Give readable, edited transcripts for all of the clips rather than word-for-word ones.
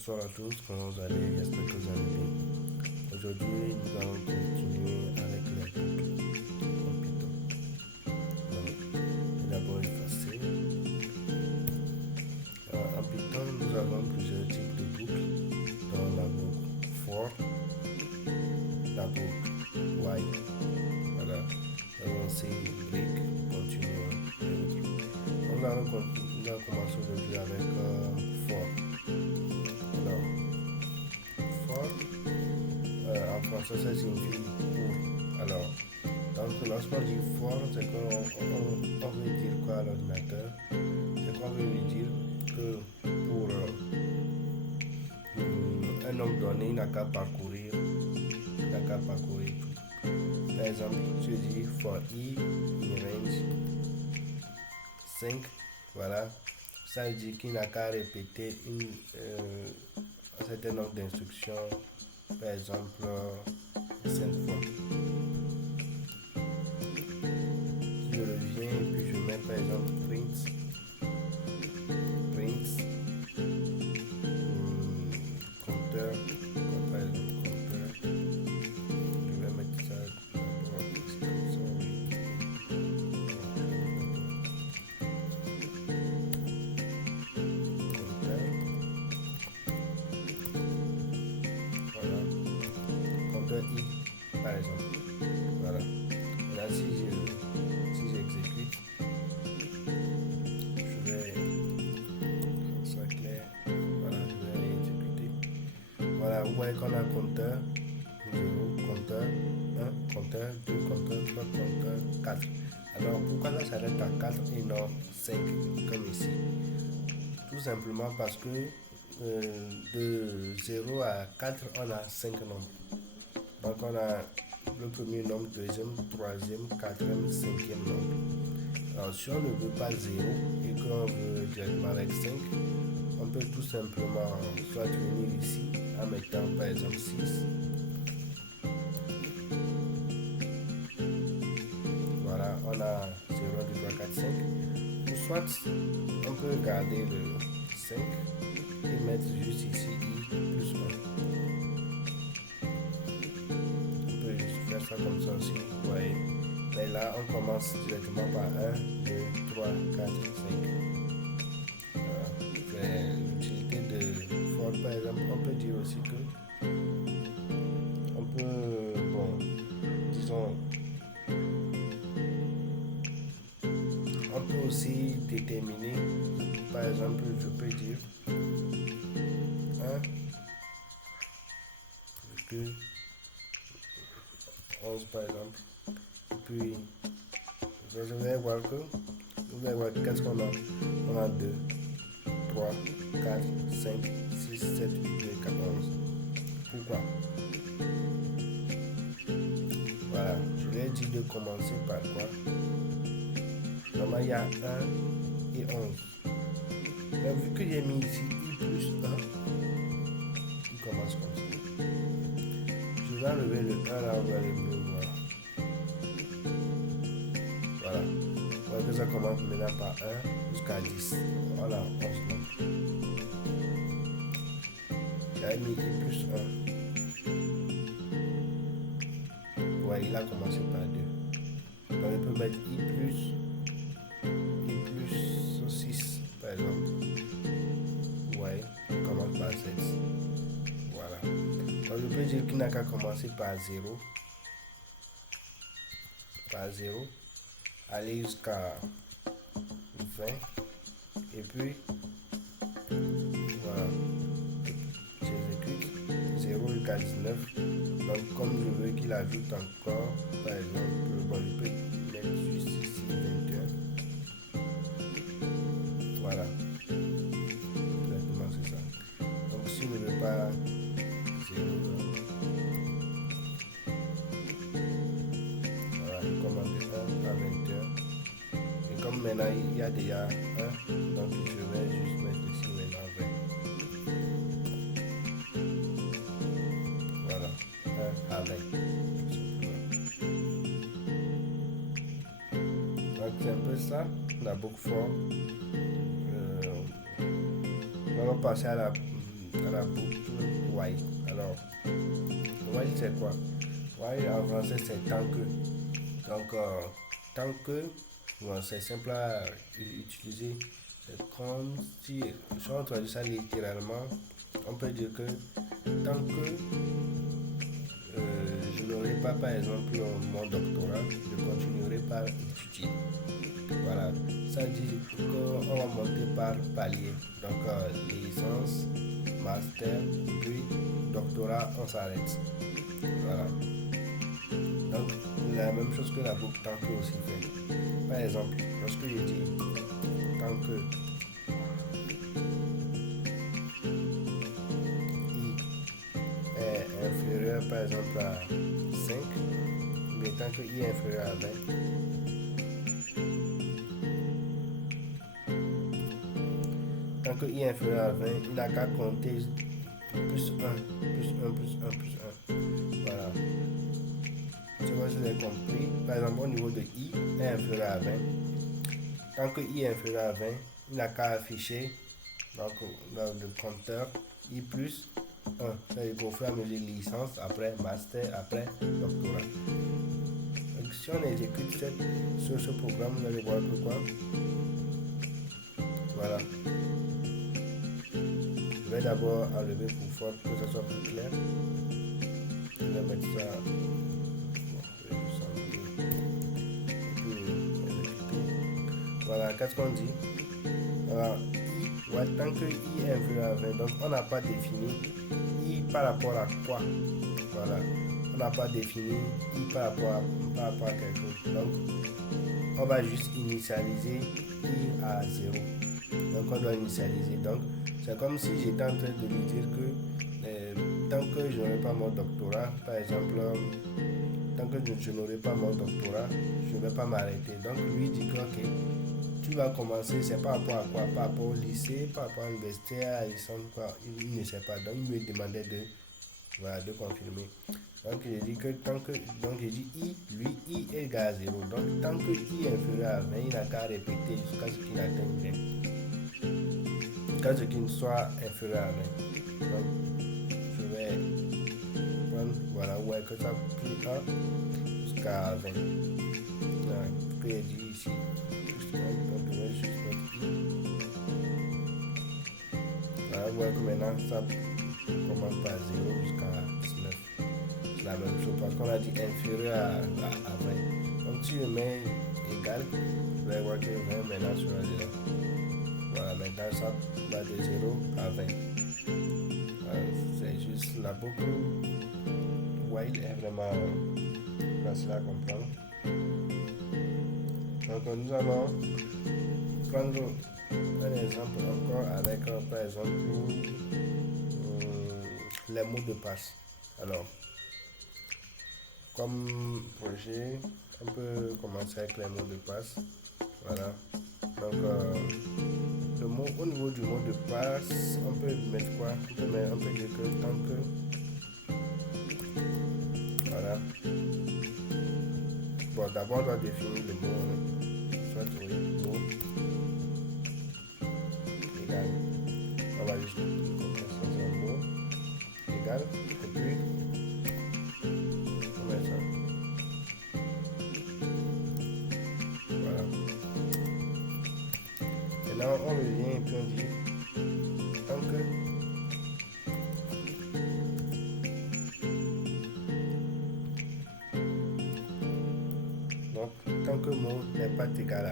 Bonsoir à tous, comment vous allez? J'espère que vous allez bien. Aujourd'hui, nous allons continuer avec les boucles en Python. Donc, je vais d'abord effacer. En Python, nous avons plusieurs types de boucles, dont la boucle for, la boucle while, voilà, nous aussi break, continuer et autres. Nous allons commencer aujourd'hui avec for. Alors, for, en français, ça signifie pour. Alors, donc, lorsqu'on dit for, c'est qu'on veut dire quoi à l'ordinateur? C'est qu'on veut lui dire que pour un nombre donné, il n'a qu'à parcourir tout. Par exemple, je dis for i in range 5, voilà. Ça veut dire qu'il n'a qu'à répéter un certain nombre d'instructions, par exemple 5 fois. Si je reviens et puis je mets par exemple print, compteur, par exemple compteur, je vais mettre ça comme ça, oui. Compteur, voilà, compteur i par exemple, voilà. Là si j'exécute, je vais comme ça clair, voilà, je vais exécuter. Voilà, vous voyez qu'on a compteur 0, compteur 1, compteur 2, compteur 3, compteur 4. Alors pourquoi ça s'arrête à 4 et non 5 comme ici? Tout simplement parce que de 0 à 4, on a 5 nombres. Donc on a le premier nombre, deuxième, troisième, quatrième, cinquième nombre. Alors si on ne veut pas 0 et qu'on veut directement avec 5, on peut tout simplement soit venir ici en mettant par exemple 6. Voilà, on a 0, 2, 3, 4, 5. Ou soit on peut garder le 5 et mettre juste ici i plus 1. On peut juste faire ça comme ça aussi, vous voyez. Mais là, on commence directement par 1, 2, 3, 4, 5. C'est l'utilité de for. Par exemple, on peut dire aussi que on peut, bon, disons, on peut aussi déterminer, par exemple, je peux dire 1, 11 par exemple, et puis vous allez voir qu'est-ce qu'on a. On a 2, 3, 4, 5, 6, 7, 8, 9, 14. Pourquoi? Voilà, je l'ai dit de commencer par quoi? Normalement, il y a 1 et 11. Mais vu que j'ai mis ici i plus 1, il commence comme ça. Je vais enlever le 1 là, vous allez mieux voir. Voilà. Vous voyez que ça commence maintenant par 1 jusqu'à 10. Voilà, 11 nombres. J'ai mis i plus 1. Ouais, il a commencé par 2. Donc, je peux mettre i plus 6, par exemple. Ouais, il commence par 7. Voilà. Donc, je peux dire qu'il n'a qu'à commencer par 0. Aller jusqu'à 20. Et puis, voilà. J'exécute 0 jusqu'à 19. Donc, comme je veux qu'il ajoute encore, par exemple, bon, je peux mettre juste ici 21. Voilà. Exactement, c'est ça. Donc, si on ne veut pas 0, voilà, il commence de 1 à 21. Et comme maintenant il y a déjà 1, donc je vais juste mettre ici maintenant 20. Voilà, 1 à 20. Donc c'est un peu ça, la boucle for. Nous allons passer à la à la boucle while. Alors, while c'est quoi? While en français c'est tant que. Donc, tant que, bon, c'est simple à utiliser. C'est comme si on traduit ça littéralement, on peut dire que tant que je n'aurai pas, par exemple, mon doctorat, je continuerai par étudier. Voilà, ça dit qu'on va monter par palier. Donc, licence, master, puis doctorat, on s'arrête. Voilà. Donc, la même chose que la boucle tant que aussi fait. Par exemple, lorsque je dis tant que I est inférieur, par exemple, à 5, mais tant que I est inférieur à 20, tant que I est inférieur à 20, il n'a qu'à compter plus 1, plus 1, plus 1, plus 1. Voilà. C'est quoi, je l'ai compris. Par exemple, au niveau de I est inférieur à 20. Tant que I est inférieur à 20, il n'a qu'à afficher donc, dans le compteur I plus 1. C'est-à-dire qu'au fur et à mesure licence, après master, après doctorat. Donc, si on exécute ce programme, vous allez voir que quoi? Voilà. Je vais d'abord enlever pour faire que ça soit plus clair. Je vais mettre ça. Voilà, qu'est-ce qu'on dit? Voilà, I, ouais, tant que I est inférieur à 20, donc on n'a pas défini I par rapport à quoi? Voilà, on n'a pas défini I par rapport à quelque chose. Donc, on va juste initialiser I à 0. Donc, on doit initialiser. Donc, c'est comme si j'étais en train de lui dire que tant que je n'aurai pas mon doctorat, par exemple, tant que je n'aurai pas mon doctorat, je ne vais pas m'arrêter. Donc, lui dit que, ok, tu vas commencer, c'est par rapport à quoi? Par rapport au lycée, par rapport à l'université, à la licence, quoi. Il ne sait pas. Donc, il me demandait de confirmer. Donc, j'ai dit que tant que. Donc, j'ai dit I, lui, I est égal à 0. Donc, tant que I est inférieur à 20, il n'a qu'à répéter jusqu'à ce qu'il atteigne 20. Jusqu'à ce qu'il soit inférieur à 20. Donc, je vais prendre, voilà, ouais, que ça plus 1 jusqu'à 20. Voilà, ce que j'ai dit ici. Donc, je vais juste mettre I. Voilà, vous voyez que maintenant, ça commence par 0 jusqu'à 19. C'est la même chose, parce qu'on a dit inférieur à 20. Donc, si je mets égal, vous allez voir que 20 maintenant sera là. Voilà, maintenant, ça va de 0 à 20. C'est juste la boucle while est vraiment facile à comprendre. Donc, nous allons prendre un exemple encore avec, par exemple, les mots de passe. Alors, comme projet, on peut commencer avec les mots de passe. Voilà. Donc, au niveau du mot de passe, on peut mettre quoi? On peut dire que tant que. Voilà. Bon, d'abord, on doit définir le mot. Soit oui, mot égal. On va juste copier un mot égal. Et puis, on met ça. Voilà. Et là, on revient et puis on dit tant que. Donc, tant que le mot n'est pas égal à.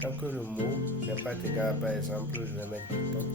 Tant que le mot n'est pas égal à, par exemple, je vais mettre temps.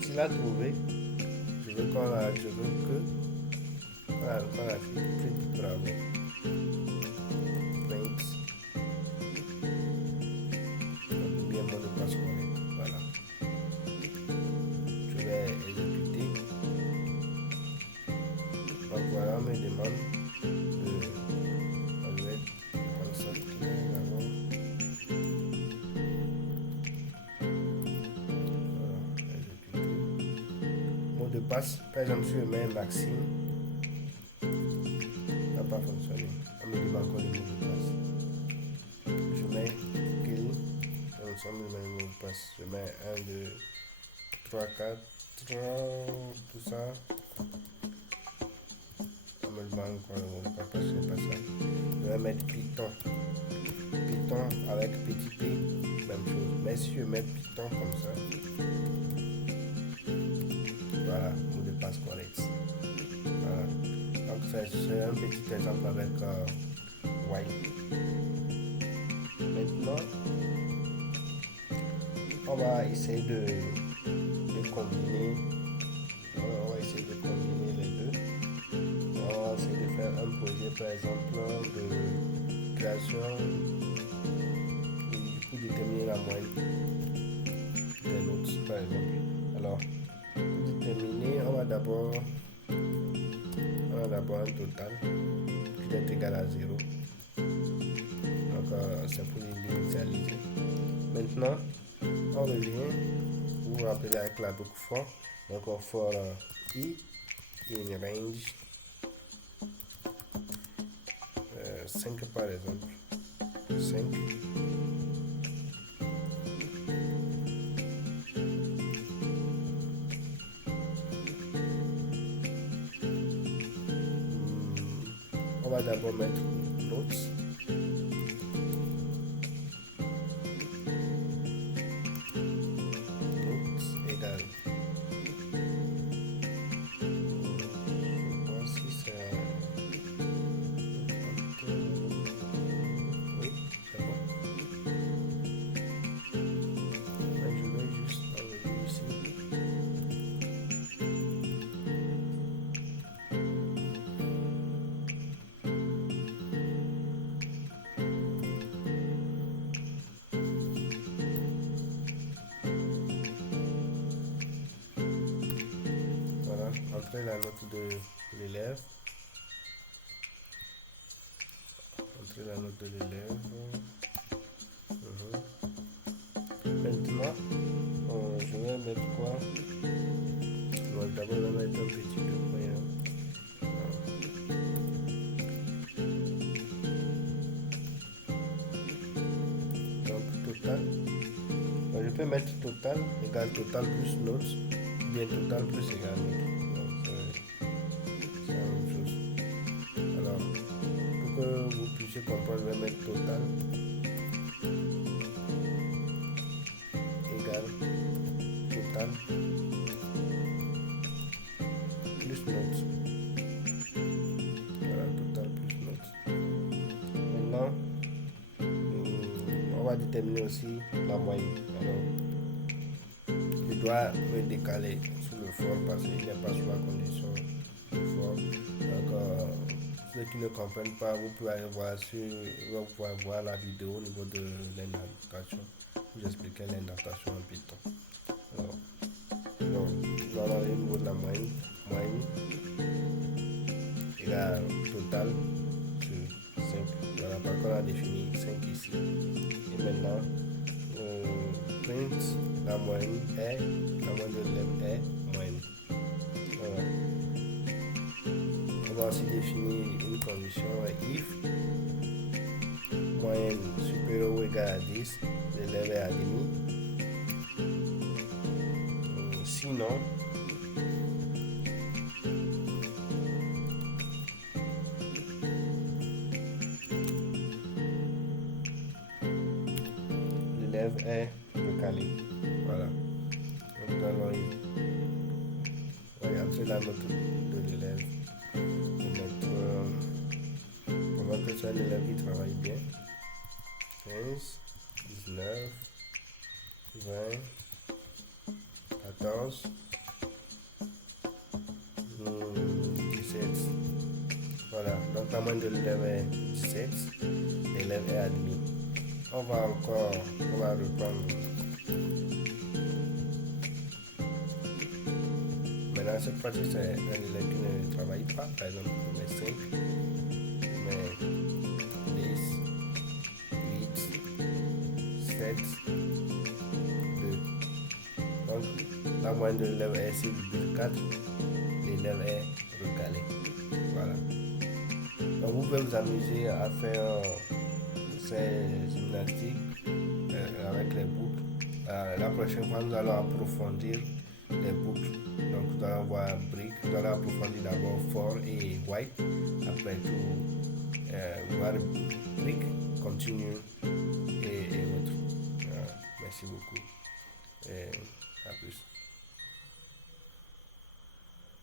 S'il a trouvé, je veux que voilà, qu'on a fait bravo. Thanks. Donc, bien mot de passe correct. Voilà. Je vais exécuter. Donc voilà, on me me demande de... Je vais prendre ça clair d'abord. Voilà, exécuter. Mot de passe, par exemple, si je mets Maxime, ça n'a pas fonctionné. On me demande encore le mot de passe. Je mets Kelly, ensemble je mets le mot de passe. Je mets 1, 2, 3, 4, tout ça. On me demande encore le mot de passe parce que c'est pas ça. Je vais mettre Python. Python avec petit p, même chose. Mais si je mets Python comme ça, voilà, mot de passe correct. Voilà. Donc c'est un petit exemple avec white. Maintenant, on va essayer de combiner. On va essayer de combiner les deux. On va essayer de faire un projet par exemple de création pour déterminer la moyenne des notes par exemple. Alors, pour déterminer, on va d'abord un total qui est égal à 0. Donc c'est pour l'initialiser. Maintenant, on revient, vous vous rappelez avec la boucle for. Donc on for i in range 5 par exemple. 5. On va d'abord mettre notes. Notes égale. Je vois si c'est. Oui, c'est bon. Donc, je vais juste enlever ici. Entrer la note de l'élève. Entrer la note de l'élève. Maintenant, je vais mettre quoi? D'abord, je vais mettre un petit point. Donc, total. Je peux mettre total égale total plus note, ou bien total plus égale note. C'est la même chose. Alors, pour que vous puissiez comprendre, je vais mettre total égale total plus note. Voilà, total plus note. Maintenant, on va déterminer aussi la moyenne. Alors, je dois me décaler sur le for parce qu'il n'est pas sous la condition du for. Donc, ceux qui ne comprennent pas, vous pouvez aller voir vous pouvez voir la vidéo au niveau de l'indentation. Vous expliquer l'indentation en Python. Alors, donc, au niveau de la moyenne égale total sur 5. Voilà, par contre, on a défini 5 ici. Et maintenant, print la moyenne de l'élève est moyenne. Voilà. On va aussi définir une condition if moyenne supérieure ou égale à 10, l'élève est admis. Sinon, l'élève est recalé. Voilà. Donc, on va entrer la note de l'élève. On va que c'est un élève qui travaille bien. 15, 19, 20, 14, 17. Voilà, donc la moyenne de l'élève est 17. L'élève est admis. On va reprendre. Maintenant, cette fois-ci, c'est un élève qui ne travaille pas. Par exemple, on met 5, on met 10, 8, 7, 2. Donc, la moyenne de l'élève est 6,4. L'élève est recalé. Voilà. Donc, vous pouvez vous amuser à faire ces gymnastiques avec les boucles. La prochaine fois, nous allons approfondir les boucles. Donc, nous allons voir brick. Nous allons approfondir d'abord for et white. Après tout, voir brick, continue et autres. Merci beaucoup. Et à plus.